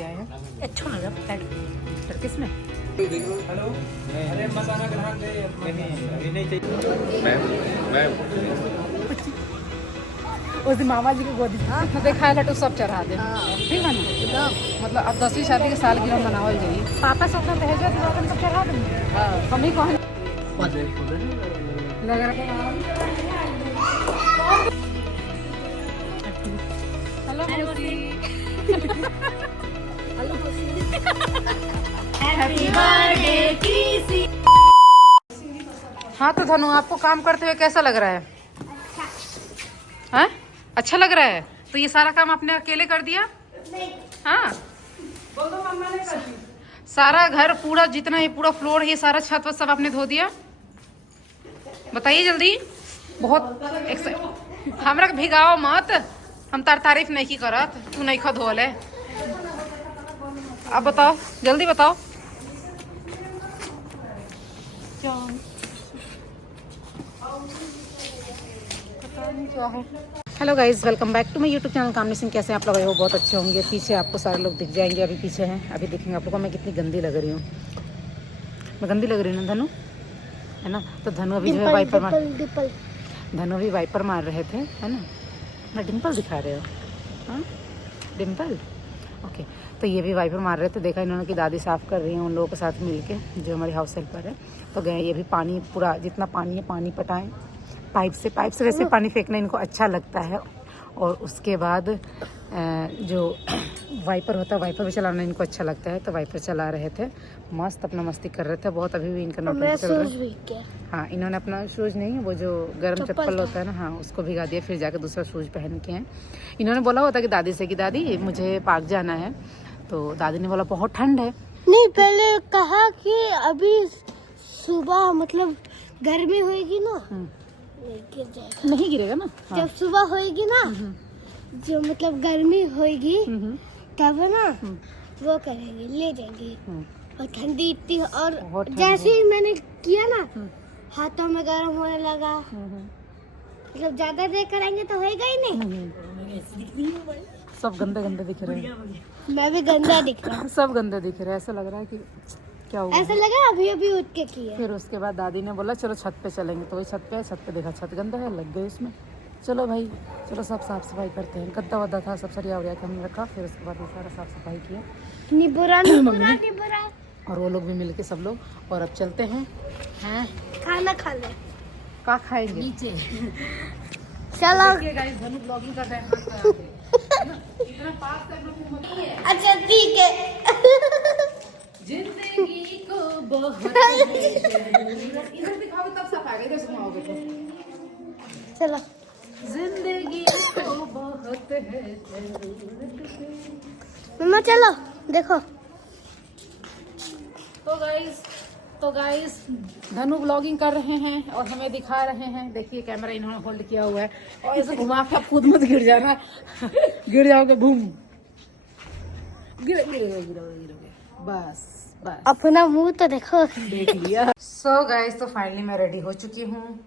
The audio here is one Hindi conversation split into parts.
आए हैं। अच्छा लग रहा है किस में? हेलो, अरे मसाला ग्राहक नहीं अभी नहीं चाहिए मैं उस दिन मामा जी की गोदी मतलब खाए लड्डू सब चढ़ा दे। ठीक है ना, मतलब अब 10वीं शादी के साल गिरह मनावल गई पापा सब तो भेजो तो सब चढ़ा देंगे। हम ही कहें लग रहा है। Hello hello happy birthday. हाँ तो धनु आपको काम करते हुए कैसा लग रहा है? हाँ अच्छा लग रहा है। तो ये सारा काम आपने अकेले कर दिया? हाँ सारा घर पूरा जितना ये पूरा फ्लोर है, ये सारा छत वत सब आपने धो दिया? बताइए जल्दी। बहुत हमरा के भिगाओ मत, हम तार तारीफ नहीं की करत, तू नहीं खा धोल है। अब बताओ जल्दी बताओ। क्या है? Hello guys, welcome back to my YouTube channel Kamni Singh. कैसे हैं आप लोग? वो बहुत अच्छे होंगे। पीछे आपको सारे लोग दिख जाएंगे, अभी पीछे हैं, अभी दिखेंगे आप लोगों को मैं कितनी गंदी लग रही हूँ। मैं गंदी लग रही हूँ ना धनु, है ना? तो धनु अभी जो है वाइपर मार, धनु भी वाइपर मार रहे थे, है ना? मैं डिम्पल दिखा रहे हो? हाँ डिम्पल, ओके। तो ये भी वाइपर मार रहे थे, देखा इन्होंने कि दादी साफ़ कर रही हैं उन लोगों के साथ मिलके, जो हमारी हाउस हेल्पर है। तो गए ये भी पानी, पूरा जितना पानी है पानी पटाएं पाइप से वैसे पानी फेंकना इनको अच्छा लगता है। और उसके बाद जो वाइपर होता है, वाइपर भी चलाना इनको अच्छा लगता है, तो वाइपर चला रहे थे, मस्त अपना मस्ती कर रहे थे बहुत। अभी भी इनका नौटंकी चल रहा है। हाँ इन्होंने अपना शूज़ नहीं है, वो जो गर्म चप्पल होता है ना, हाँ उसको भिगा दिया, फिर जाकर दूसरा शूज़ पहन के हैं। इन्होंने बोला होता कि दादी से कि दादी मुझे पार्क जाना है, तो दादी ने बोला बहुत ठंड है। नहीं, पहले कहा कि अभी सुबह मतलब गर्मी होएगी ना, नहीं गिर जाएगा, नहीं गिरेगा ना। हाँ। जब सुबह होएगी ना, जो मतलब गर्मी होएगी तब ना वो करेंगे, ले जाएंगे। और ठंडी इतनी, और जैसे ही मैंने किया ना हाथों में गर्म होने लगा। मतलब ज्यादा देर करेंगे तो होएगा ही नहीं। सब गंदे गंदे दिख रहे हैं। मैं भी गंदा दिख रहा हूँ। सब गंदे दिख रहे हैं, ऐसा लग रहा है कि क्या हुआ। ऐसा लगा अभी अभी उठ के किया। फिर उसके बाद दादी ने बोला चलो छत पे चलेंगे, तो वही छत पे देखा छत गंदा है, लग गए उसमें। चलो भाई चलो सब साफ सफाई करते हैं। गद्दा वद्दा था सब सरिया उरिया के हमने रखा, फिर उसके बाद ये सारा साफ सफाई किया निबुरा और वो लोग भी मिल के सब लोग। और अब चलते हैं खाना खा ले। क्या खाएंगे? नीचे चलो। धनु ब्लॉगिंग कर रहे हैं। इतना पास करना है। अच्छा ठीक है। जिंदगी को बहुत इधर दिखाओगे तब सब आएगा, इधर सुनाओगे तो। चलो। जिंदगी को बहुत है मम्मा चलो देखो। तो गाइस धनु ब्लॉगिंग कर रहे हैं और हमें दिखा रहे हैं। देखिए कैमरा इन्होंने होल्ड किया हुआ है, और ऐसे घुमा के आप खुद मत गिर जाना, गिर जाओगे बूम, गिरोगे बस अपना मुंह तो देखो। देख लिया। सो गाइस तो फाइनली मैं रेडी हो चुकी हूँ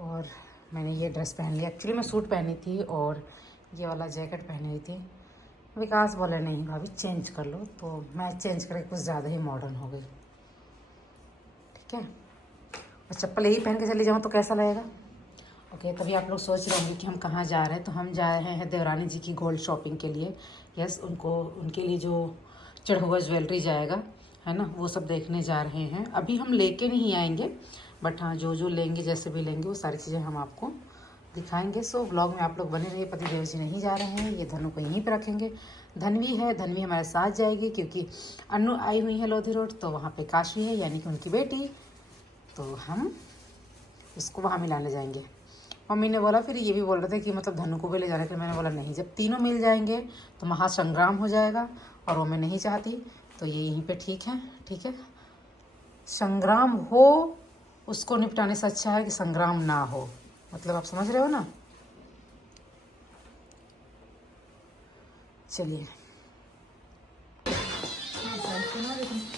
और मैंने ये ड्रेस पहन लिया। एक्चुअली मैं सूट पहनी थी और ये वाला जैकेट पहनी हुई थी। विकास बोले नहीं भाभी चेंज कर लो, तो मैं चेंज करके कुछ ज़्यादा ही मॉडर्न हो गई। ठीक है, और चप्पल यही पहन के चली जाऊँ तो कैसा लगेगा? ओके, तभी आप लोग सोच रहे होंगे कि हम कहाँ जा रहे हैं। तो हम जा रहे हैं देवरानी जी की गोल्ड शॉपिंग के लिए। यस, उनके लिए जो चढ़ा हुआ ज्वेलरी जाएगा, है ना, वो सब देखने जा रहे हैं। अभी हम लेके नहीं आएंगे, बट हाँ जो लेंगे, जैसे भी लेंगे वो सारी चीज़ें हम आपको दिखाएंगे। सो व्लॉग में आप लोग बने रहिए। पति देव जी नहीं जा रहे हैं, ये धनु को यहीं पे रखेंगे। धनवी है, धनवी हमारे साथ जाएगी क्योंकि अन्नू आई हुई है लोधी रोड, तो वहाँ पे काशी है यानी कि उनकी बेटी, तो हम उसको वहाँ मिलाने जाएंगे। मम्मी ने बोला, फिर ये भी बोल रहे थे कि मतलब धनु को भी ले जाने के लिए। मैंने बोला नहीं, जब तीनों मिल जाएंगे तो महासंग्राम हो जाएगा, और वो मैं नहीं चाहती, तो ये यहीं पे ठीक है। संग्राम हो उसको निपटाने से अच्छा है कि संग्राम ना हो। मतलब आप समझ रहे हो ना? चलिए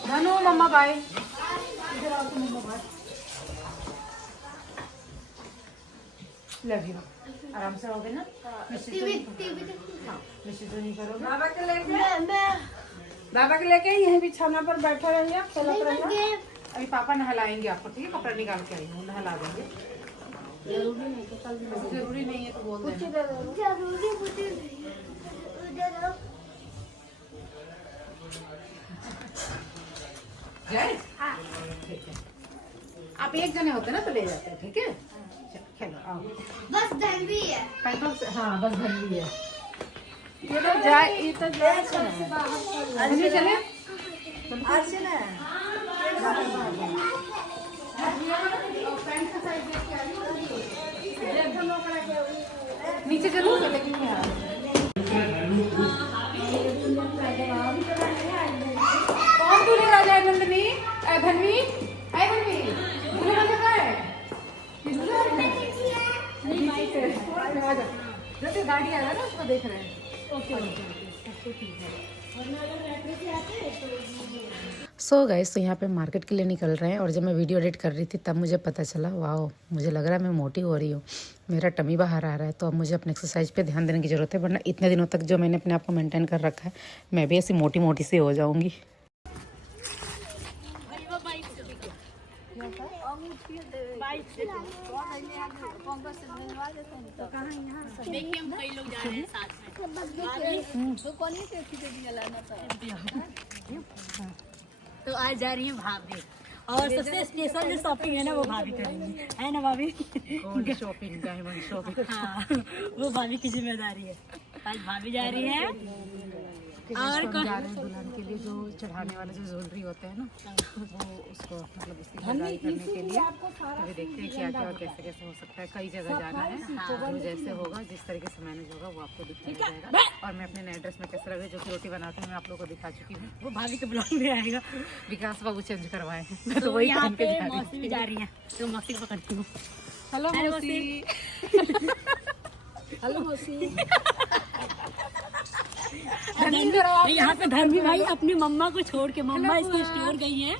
धनु मम्मा बाय। इधर आओ तो मम्मा बाय। Love you. आराम से रहोगे ना? निश्चित तो नहीं करोगे? दादा के लेके यहीं बिछाना पर बैठे रहिए, खेलते रहिए। अभी पापा नहलाएंगे आपको, ठीक है? कपड़ा निकाल के आई हूँ, नहला देंगे। जरूरी नहीं है तो बोल देना। जय ठीक है, आप एक जने होते ना तो ले जाते हैं, ठीक है? खेलो आओ। बस धनवी है। हाँ बस धनवी है। ये तो जाए, ये तो जाए चले नीचे चलो, लेकिन कौन दूल्हे राजा है? नंदनी, धनवी, धनवी दूल्हे राजा कहाँ है? जैसे गाड़ी आ रहा है ना, उसको देख रहे हैं। सो गाइस, तो यहाँ पे मार्केट के लिए निकल रहे हैं और जब मैं वीडियो एडिट कर रही थी तब मुझे पता चला, वाह मुझे लग रहा है मैं मोटी हो रही हूँ, मेरा टमी बाहर आ रहा है। तो अब मुझे अपने एक्सरसाइज पे ध्यान देने की ज़रूरत है, वरना इतने दिनों तक जो मैंने अपने आप को मेंटेन कर रखा है, मैं भी ऐसी मोटी मोटी सी हो जाऊँगी। तो आज जा रही है भाभी, और सबसे स्पेशल जो शॉपिंग है ना वो भाभी करेंगी, है ना भाभी? गोल्ड शॉपिंग, डायमंड शॉपिंग, हाँ वो भाभी की जिम्मेदारी है। आज भाभी जा रही है और जा रहे हैं दुल्हन के लिए जो चढ़ाने वाले जो ज्वेलरी होते हैं ना, वो उसको मतलब उसकी खरीदारी करने के लिए अभी देखते हैं क्या क्या और कैसे कैसे हो सकता है। कई जगह जाना है, जो जैसे होगा, जिस तरीके से मैनेज होगा वो आपको दिखाया जाएगा। और मैं अपने नए ड्रेस में कैसे लगे, जो कि रोटी बनाते हैं, मैं आप लोगों को दिखा चुकी हूँ। वो भाभी के ब्लॉग में आएगा। विकास बाबू चेंज करवाए हैं, तो वही यहाँ पे मौसी भी जा रही है, तो मौसी को पकड़ती हूँ। हेलो मौसी। हेलो मौसी। यहाँ पे धर्मी भाई अपनी मम्मा को छोड़ के, मम्मा इसके स्टोर गई है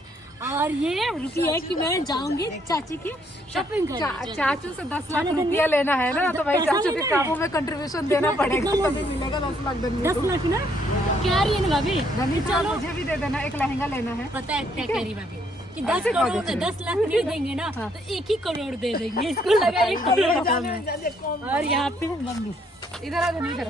और ये रुकी है कि मैं जाऊंगी चाची की शॉपिंग करने। चाचू से 10 लाख रुपया लेना है ना, तो भाई चाचू के कामों में कंट्रीब्यूशन देना पड़ेगा, तभी मिलेगा 10 लाख। 10 लाख ना क्या रही है ना भाभी? चलो मुझे भी दे देना, एक लहंगा लेना है। पता है क्या कह रही भाभी कि 10 करोड़ का 10 लाख नहीं देंगे ना, तो 1 ही करोड़ दे देंगे। इसको लगा 1 करोड़ का है। और यहाँ पे मम्मी इधर आ जाओ, इधर।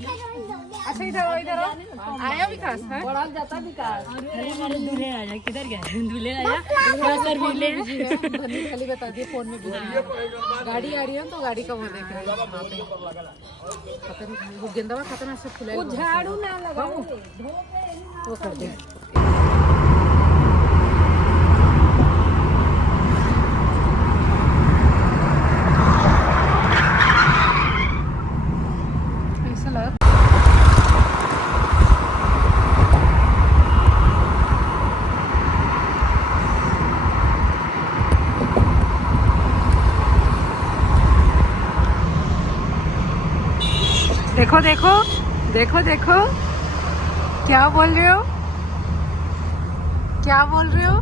अच्छा इधर आओ, इधर आओ। आया विकास है? बड़ा जाता विकास। अरे हमारे दूल्हे राजा किधर गए? दूल्हे राजा सर मिले हैं। धनी खाली बता दिए फोन में गाड़ी आ रही है, तो गाड़ी का वो देख रहे हैं। पता नहीं वो गेंदा खतरनाक से फुला, वो झाड़ू ना लगा वो कर दे। देखो देखो देखो देखो, क्या बोल रहे हो? क्या बोल रहे हो?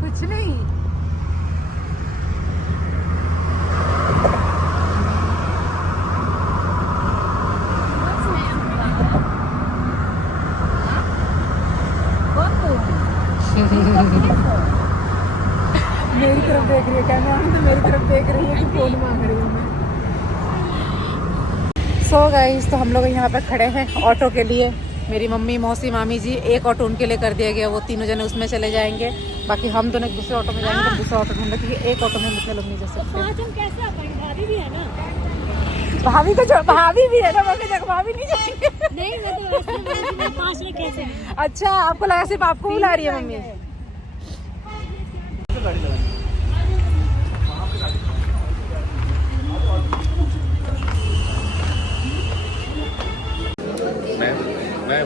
कुछ नहीं। मेरी तरफ देख रही है कैमरा, तो मेरी तरफ देख रही है कि फोन मांग रही हूँ मैं। सो गाइस, तो हम लोग यहाँ पे खड़े हैं ऑटो के लिए। मेरी मम्मी, मौसी, मामी जी, एक ऑटो उनके लिए कर दिया गया, वो तीनों जने उसमें चले जाएंगे। बाकी हम दोनों दूसरे ऑटो में जाएंगे, तो दूसरा ऑटो ढूंढे, क्योंकि एक ऑटो में इतने लोग नहीं जा सकते। भाभी भी है ना, भाभी को जो भाभी भी है ना, मम्मी भाभी नहीं जाएंगे। नहीं मैं तो 5 में कैसे? अच्छा, आपको लगा सिर्फ आपको बुला रही है मम्मी? मैं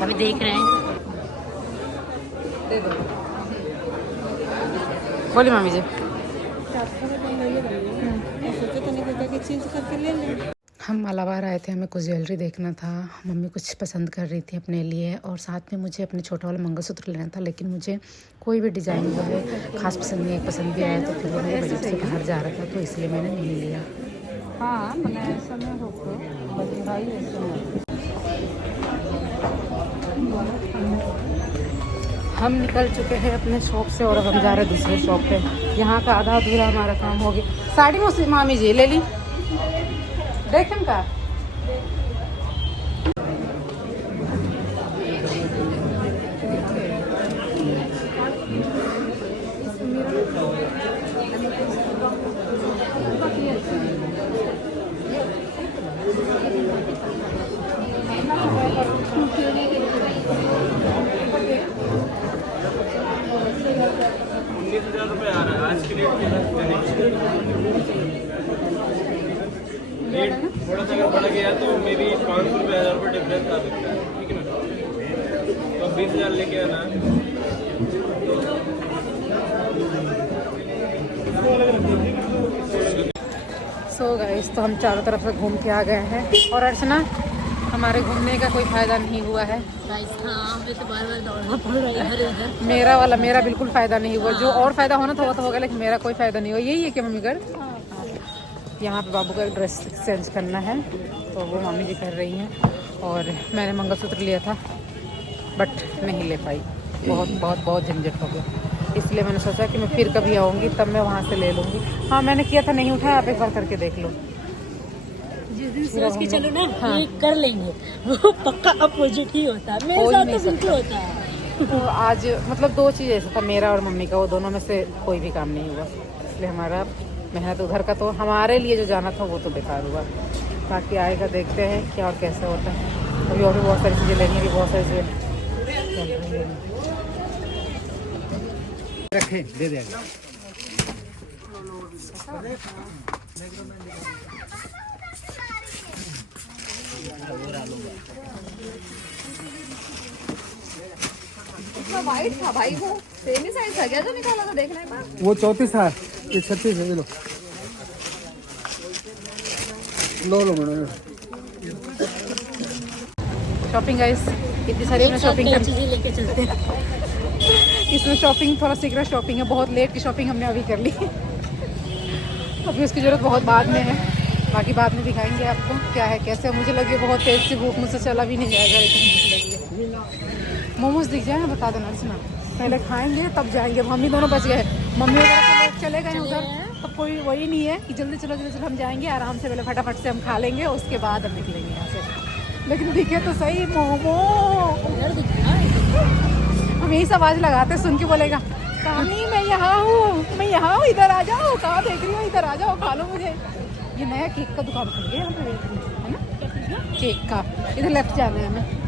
अभी देख रहे हैं। बोली मामी जी। हम मालाबार आए थे, हमें कुछ ज्वेलरी देखना था। मम्मी कुछ पसंद कर रही थी अपने लिए और साथ में मुझे अपने छोटा वाला मंगलसूत्र लेना था, लेकिन मुझे कोई भी डिज़ाइन जो है ख़ास पसंद नहीं, पसंद भी आया तो फिर वो मेरे बजट से बाहर जा रहा था, तो इसलिए मैंने नहीं लिया। हाँ मैंने ऐसा में हम निकल चुके हैं अपने शॉप से और अब हम जा रहे हैं दूसरे शॉप पे। यहाँ का आधा अधूरा हमारा काम हो गया। साड़ी में मामी जी ले ली, देखें का ₹19,000 आ रहा है आज के रेट के रेट थोड़ा सा अगर बढ़ गया तो मे बी ₹500 ₹1,000 डिफरेंस आ सकता है, ठीक है ना। तो 20,000 लेके आना। सो गाइस, तो हम चारों तरफ से घूम के आ गए हैं और अर्चना हमारे घूमने का कोई फ़ायदा नहीं हुआ है। गाइस हाँ, हमें तो बार बार दौड़ना पड़ रहा है इधर उधर। मेरा बिल्कुल फ़ायदा नहीं हुआ। जो और फ़ायदा होना था वो तो होगा, लेकिन मेरा कोई फ़ायदा नहीं हुआ। यही है कि मम्मी घर यहाँ पे बाबू का ड्रेस चेंज करना है, तो वो मम्मी जी कर रही हैं। और मैंने मंगलसूत्र लिया था बट नहीं ले पाई, बहुत झंझट हो गया। इसलिए मैंने सोचा कि मैं फिर कभी आऊँगी तब मैं वहाँ से ले लूँगी। हाँ मैंने किया था, नहीं उठाया, आप एक बार करके देख लो। जिस दिन सोच के चलो ना हाँ। ये कर लेंगे, वो पक्का अपोजिट ही होता है। मेरे हो ही साथ नहीं तो बिल्कुल होता है। तो आज मतलब दो चीज़ ऐसा था, मेरा और मम्मी का, वो दोनों में से कोई भी काम नहीं हुआ। इसलिए हमारा मेहनत उधर का तो हमारे लिए जो जाना था वो तो बेकार हुआ। बाकी आएगा, देखते हैं क्या और कैसे होता है। अभी और भी बहुत सारी चीज़ें लेनी, भी बहुत सारी चीज़ें रखे दे देगा। वाइट था भाई, वो सेम ही साइज था क्या जो निकाला था, देखना एक बार। वो 34 है, ये 36 है। लो मैडम शॉपिंग गाइस, इतनी सारी हमने शॉपिंग कर, चीजें लेके चलते हैं। इसमें शॉपिंग थोड़ा सीक्रेट शॉपिंग है, बहुत लेट की शॉपिंग हमने अभी कर ली। अभी उसकी ज़रूरत बहुत बाद में है, बाकी बाद में दिखाएंगे आपको क्या है कैसे। मुझे लगी बहुत तेज़ सी भूख, मुझसे चला भी नहीं जाएगा, इतनी भूख लगी है। मोमोज दिख जाए बता देना अर्चना, पहले खाएंगे तब जाएंगे। हम ही दोनों बच गए, मम्मी वगैरह के लोग चले गए उधर, तब कोई वही नहीं है कि जल्दी चलो हम जाएंगे आराम से, पहले फटाफट से हम खा लेंगे, उसके बाद हम निकलेंगे यहाँ से। लेकिन दिखे तो सही मोमो, हम यही सब आवाज़ लगाते, सुन के बोलेगा कामी मैं यहाँ हूँ, इधर आ जाओ, कहाँ देख रही हो, इधर आ जाओ, खा लो मुझे। ये नया केक का दुकान खुल गया यहाँ पे, है ना, केक का। इधर लेफ्ट जाना है हमें।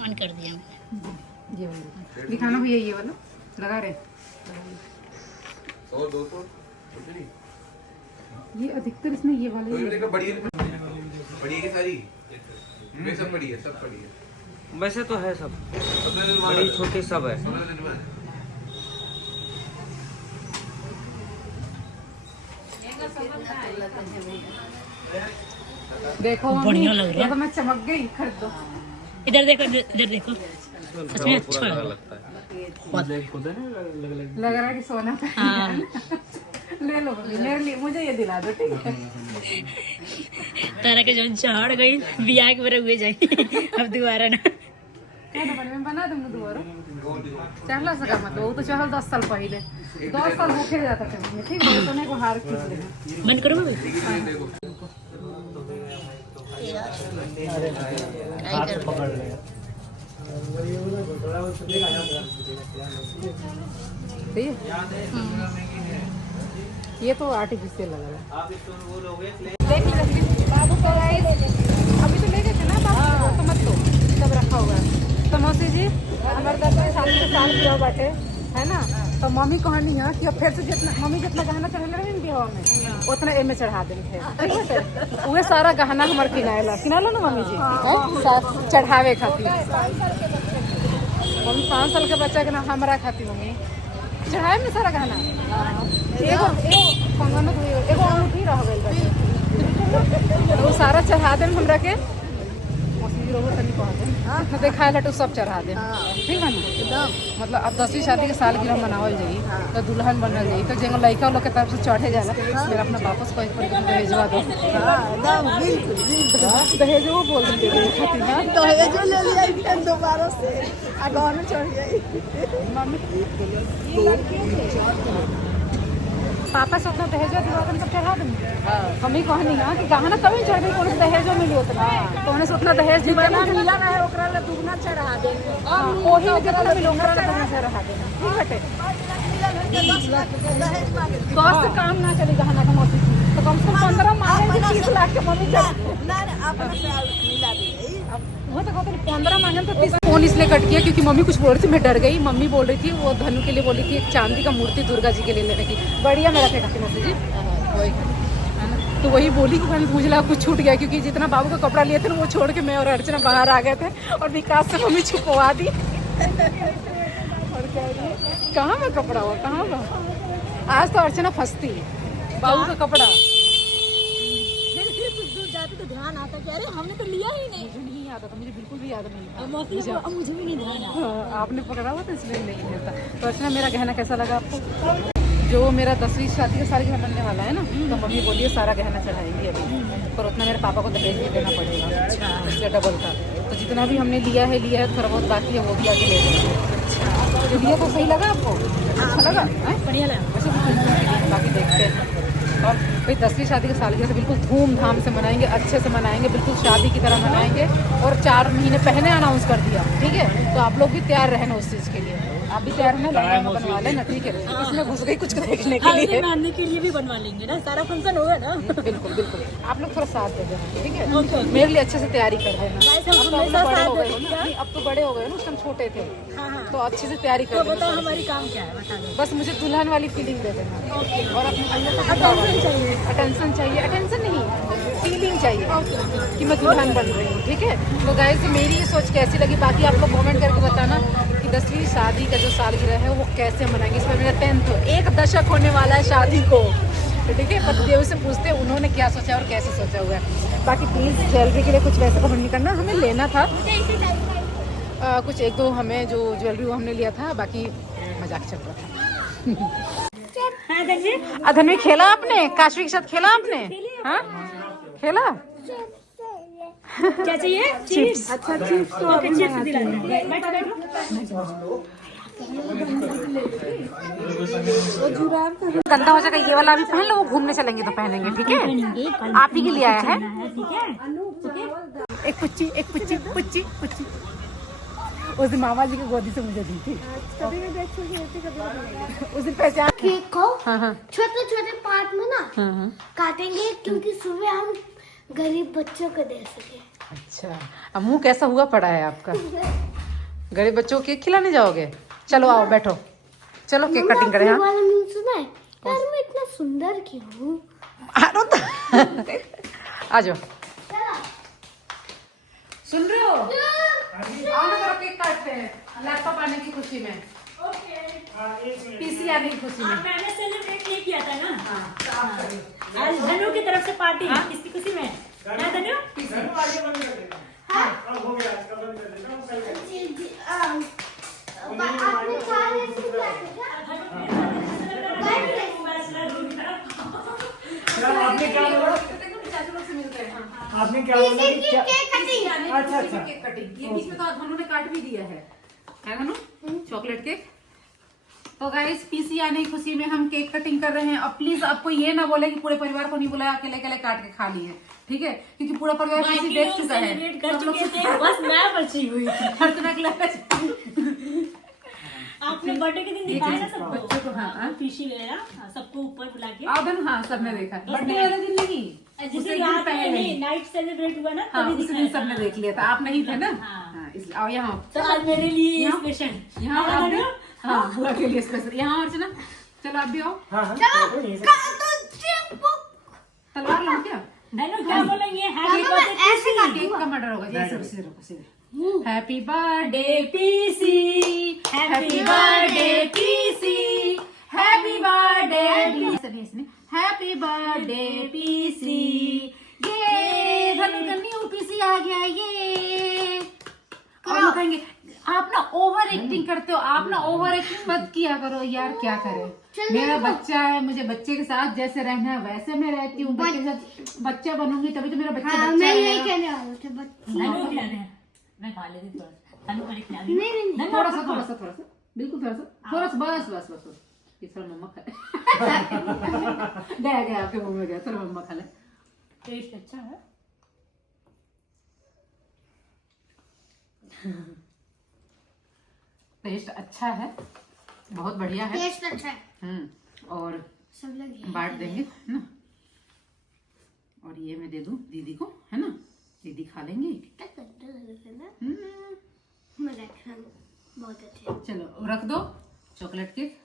ऑन कर दिया हमने। ये वाला दिखाना भैया, ये वाला लगा रहे। 100-200 ये अधिकतर इसमें ये वाले बढ़िया की सारी सब बढ़िया, सब बढ़िया। वैसे तो है सब, बड़ी छोटी सब है। देखो बढ़िया लग रहा है। तो मैं चमक गई, खरीद दो। इधर देखो, इधर देखो, सच में अच्छा है। लग रहा है कि सोना का हाँ। ले लो मेरे लिए, मुझे ये दिला दो, ठीक है। तारा के जब चढ़ गई बियाह के बरे हुए जाए अब दोबारा ना क्या मैं बना दूंगा दोबारा। चढ़ला सका मतलब वो तो चढ़ल 10 साल पहले, 10 साल होके जाता था। ठीक है, सोने को हार खींच लेना। बंद करो भाई। सही है? ये तो आर्टिफिशियल लग रहा है। देख ले बाबू को अभी तो ले गए थे ना बाबू, तो मत लो, सब रखा हुआ है। तो मौसी जी हमारे 10वें साल की बाटे है ना, तो मम्मी कहनी है कि अब फिर से जितना मम्मी जितना गहना चढ़े रहे बिहार में उतना एमे चढ़ा देंगे। ठीक है, वह सारा गहना हमारे किनाला ना मम्मी जी चढ़ावे खातिर। मम्मी 5 साल के बच्चा के ना हमारा खातिर मम्मी चढ़ाए में सारा गहना। एगो कंगन एगो अंगूठी रह गइल बाटे, वो सारा चढ़ा देम हमरा के। मौसी रोहो तनी कह दे देखाए लटू सब चढ़ा दे, ठीक है ना एकदम। मतलब अब 10वीं शादी के सालगिरह मनावल जाई तो दुल्हन बनल जाई, तो जेंगो लड़का लोग के तरफ से चढ़े जाला फिर अपना वापस कोई पर भेजवा दो। एकदम बिल्कुल दहेज वो बोल दे खातिर ना, दहेज ले लिया फिर दोबारा से आगे में चढ़ जाई। मम्मी पापा से उतना दहेजो दिवा तो चढ़ा देंगे। हम ही कहनी है कि गहना कभी चढ़ गई, कौन दहेजो मिली उतना, तो उन्हें से उतना दहेज जितना मिला ना है ओकरा ले दुगना चढ़ा देंगे। ओही में जितना मिलो ओकरा ले दुगना चढ़ा देना, ठीक बटे। 10 से काम ना चली गहना का मौसी, तो कम से कम 15 मांगे 30 लाख के मम्मी वो तो कहते 15 मांगे तो 30। फोन इसलिए कट किया क्योंकि मम्मी कुछ बोल रही थी, मैं डर गई। मम्मी बोल रही थी वो धनु के लिए बोली थी एक चांदी का मूर्ति दुर्गा जी के लिए लेने की, बढ़िया मेरा थे मौसी जी वही है ना। तो वही बोली कि मुझे लगा कुछ छूट गया, क्योंकि जितना बाबू का कपड़ा लिए थे ना वो छोड़ के मैं और अर्चना बाहर आ गए थे और विकास से मम्मी छुपवा दी। और कह रही कहाँ में कपड़ा हुआ, कहाँ का। आज तो अर्चना फंसती बाबू का कपड़ा। जाते तो ध्यान आता कि अरे हमने तो लिया ही नहीं। मुझे नहीं आता था, मुझे बिल्कुल भी याद नहीं था। मुझे भी नहीं ध्यान आया। आपने पकड़ा हुआ था इसलिए नहीं लेता। तो अर्चना मेरा गहना कैसा लगा आपको? जो मेरा 10वीं शादी का सालगिरह बनने वाला है ना, तो मम्मी बोलिए सारा गहना चढ़ाएंगे अभी, पर उतना मेरे पापा को दहेज भी देना पड़ेगा, इसलिए डबल का। तो जितना भी हमने लिया है थोड़ा बहुत बाकी है वो भी आके ले लेंगे। अच्छा जो लिया तो सही लगा आपको? अच्छा लगा, बढ़िया लगा। वैसे बाकी देखते हैं। और भाई 10वीं शादी का सालगिरह तो बिल्कुल धूमधाम से मनाएंगे, अच्छे से मनाएंगे, बिल्कुल शादी की तरह मनाएंगे। और 4 महीने पहले अनाउंस कर दिया, ठीक है। तो आप लोग भी तैयार रहना उस चीज़ के लिए, आप भी तैयार रहना, लहंगा बनवा लेना, ठीक है। इसमें घुस गई कुछ देखने के लिए, मानने के लिए भी बनवा लेंगे ना, सारा फंक्शन होगा ना। बिल्कुल बिल्कुल आप लोग थोड़ा साथ दे देना, ठीक है। मेरे लिए अच्छे से तैयारी कर देना। अब तो बड़े हो गए ना, उस टाइम छोटे थे, तो अच्छे से तैयारी कर देना। बताओ हमारी काम क्या है, बता दो। बस मुझे दुल्हन वाली फीलिंग दे देना और अपने अटेंशन चाहिए, अटेंशन नहीं फीलिंग चाहिए कि मैं दुल्हन बन रही हूँ, ठीक है। तो गाइस मेरी ये सोच कैसी लगी, बाकी आप लोग कमेंट करके बताना कि 10वीं शादी का जो सालगिरह है वो कैसे मनाएंगे। इसमें मेरा 10th 1 दशक होने वाला है शादी को, ठीक है। पतिदेव से पूछते हैं उन्होंने क्या सोचा और कैसे सोचा हुआ है। बाकी प्लीज़ ज्वेलरी के लिए कुछ वैसे कमेंट नहीं करना, हमें लेना था कुछ 1-2 हमें जो ज्वेलरी वो हमने लिया था, बाकी मजाक चल रहा था। अधन्वी खेला आपने, काशवी के साथ खेला आपने? हाँ खेला। क्या चाहिए? चिप्स। अच्छा चिप्स तो ओके, चिप्स दिला दो। बैठो बैठो। गंदा हो जाएगा ये वाला, अभी पहन लो, वो घूमने चलेंगे तो पहनेंगे, ठीक है। आप ही के लिए आया है। एक पुच्ची, एक पुच्ची पुच्ची पुच्ची उस दिन मामा जी की गोदी से मुझे दी थी। उस दिन पहचान केक को हाँ। छोटे छोटे पार्ट में ना काटेंगे, क्योंकि सुबह हम गरीब बच्चों को दे सके। अच्छा, अब मुंह कैसा हुआ पड़ा है आपका? गरीब बच्चों को केक खिलाने जाओगे? चलो आओ बैठो, चलो केक कटिंग करें। हाँ वाला न्यूज़ सुना है यार, मैं इतना सुंदर क्यों हूँ? आ जाओ, सुन रहे हो? आओ ना, थोड़ा केक काटते हैं लैपटॉप आने की खुशी में, पीसी आने की खुशी में। मैंने सेलिब्रेट नहीं किया था ना। हाँ, तो आप करिए। आज धनु की तरफ से पार्टी किसकी खुशी में है धनु? आपने सारे इसको क्या चाचू लोग से मिलते हैं। हाँ। आपने क्या बोला कि क्या केक कटिंग? अच्छा, अच्छा। केक कटिंग, ये बीच में तो धनु ने काट भी दिया है धनु? Chocolate cake. तो गाइस पीसी आने की खुशी में हम केक कटिंग कर रहे हैं। अब प्लीज आपको ये ना बोले कि पूरे परिवार को नहीं बुलाया, अकेले अकेले काट के खा लिए, ठीक है? क्योंकि पूरा परिवार पीसी देख चुका है। सेलिब्रेट कर चुके थे, बस मैं बची हुई थी। अर्चना के लिए आपने बर्थडे के दिन दिखाया ना सबको? बच्चों को, हाँ। पीसी वगैरह सबको ऊपर बुला के। आदम, हाँ सबने देखा। बर्थडे वाले दिन नहीं, जिस उससे दिन दिन रात पहले में ही। नाइट सेलिब्रेट हुआ ना हाँ तभी उस दिन दिखाया सबने था। देख लिया था, आप नहीं थे ना? हाँ। हाँ, इसलिए आओ यहाँ। तो आज मेरे लिए यहाँ? स्पेशल। यहाँ आप भी, हाँ बुआ के लिए स्पेशल। यहाँ अर्चना, चलो आप भी आओ। हाँ हाँ तलवार लो क्या? धनु क्या बोलेंगे? हैप्पी ऐसे बर्थडे केक का मर्डर होगा। जैसे सीधे happy birthday PC, happy birthday PC, happy birthday, happy birthday PC. ये धनु का न्यू पीसी आ गया ये। और लोग कहेंगे आप ना ओवर एक्टिंग करते हो, आप ना ओवर एक्टिंग मत किया करो यार, क्या करें? मेरा बच्चा है, मुझे बच्चे के साथ जैसे रहना है वैसे मैं रहती हूँ। बच्चे के साथ बच्चा बनूंगी तभी तो मेरा बच्चा हाँ, बच्चा मैं यही रहेगा। कहने वाला था बच्ची। धनु खिलाने हैं। मैं खा लेती थोड़ा सा। धनु को खिला दी। नहीं थोड़ा सा बिल्कुल थोड़ा सा, बस बस ये थोड़ा मम्मा खा गया आपके मुंह में गया, थोड़ा मम्मा खा ले। टेस्ट अच्छा है। टेस्ट अच्छा है, बहुत बढ़िया है। टेस्ट अच्छा है। और सब लोग यही बांट देंगे है ना। और ये मैं दे दूं दीदी को, है ना? दीदी खा लेंगी। कहते हैं ना, हम्म, मैं रख रहा हूँ, बहुत अच्छे। चलो रख दो चॉकलेट केक।